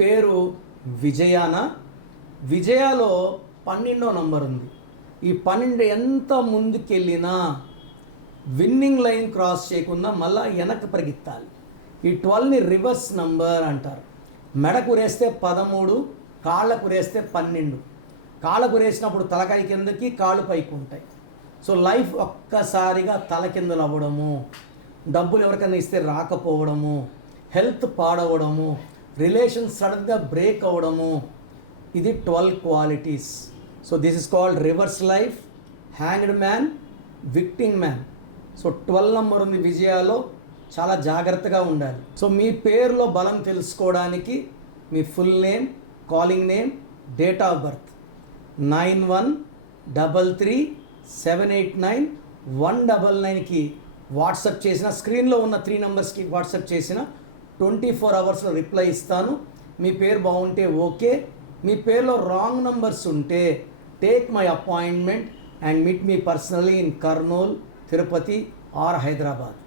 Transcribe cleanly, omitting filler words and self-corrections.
పేరు విజయానా? విజయాలో 12వ నంబర్ ఉంది. ఈ 12 ఎంత ముందుకెళ్ళినా విన్నింగ్ లైన్ క్రాస్ చేయకుండా మళ్ళీ వెనక్కి పరిగెత్తాలి. ఈ 12ని రివర్స్ నంబర్ అంటారు. మెడకు ఉరేస్తే 13, కాళ్ళకు ఉరేస్తే 12. కాళ్ళకు ఉరేసినప్పుడు తలకాయ కిందకి, కాళ్ళు పైకి ఉంటాయి. సో లైఫ్ ఒక్కసారిగా తలకిందులు అవ్వడము, డబ్బులు ఎవరికైనా ఇస్తే రాకపోవడము, హెల్త్ పాడవడము, రిలేషన్ సడన్గా బ్రేక్ అవ్వడము, ఇది 12 qualities. So this is called reverse life, hanged man, విక్టింగ్ man. So 12 number ఉంది విజయాలో, చాలా జాగ్రత్తగా ఉండాలి. సో మీ పేరులో బలం తెలుసుకోవడానికి మీ full name, calling name, date of birth 9133789199కి వాట్సాప్ చేసిన, స్క్రీన్లో ఉన్న 3 నంబర్స్కి వాట్సాప్ చేసిన 24 అవర్స్లో రిప్లై ఇస్తాను. మీ పేరు బాగుంటే ఓకే, మీ పేరులో రాంగ్ నంబర్స్ ఉంటే take my appointment and meet me personally in Kurnool, Tirupati or Hyderabad.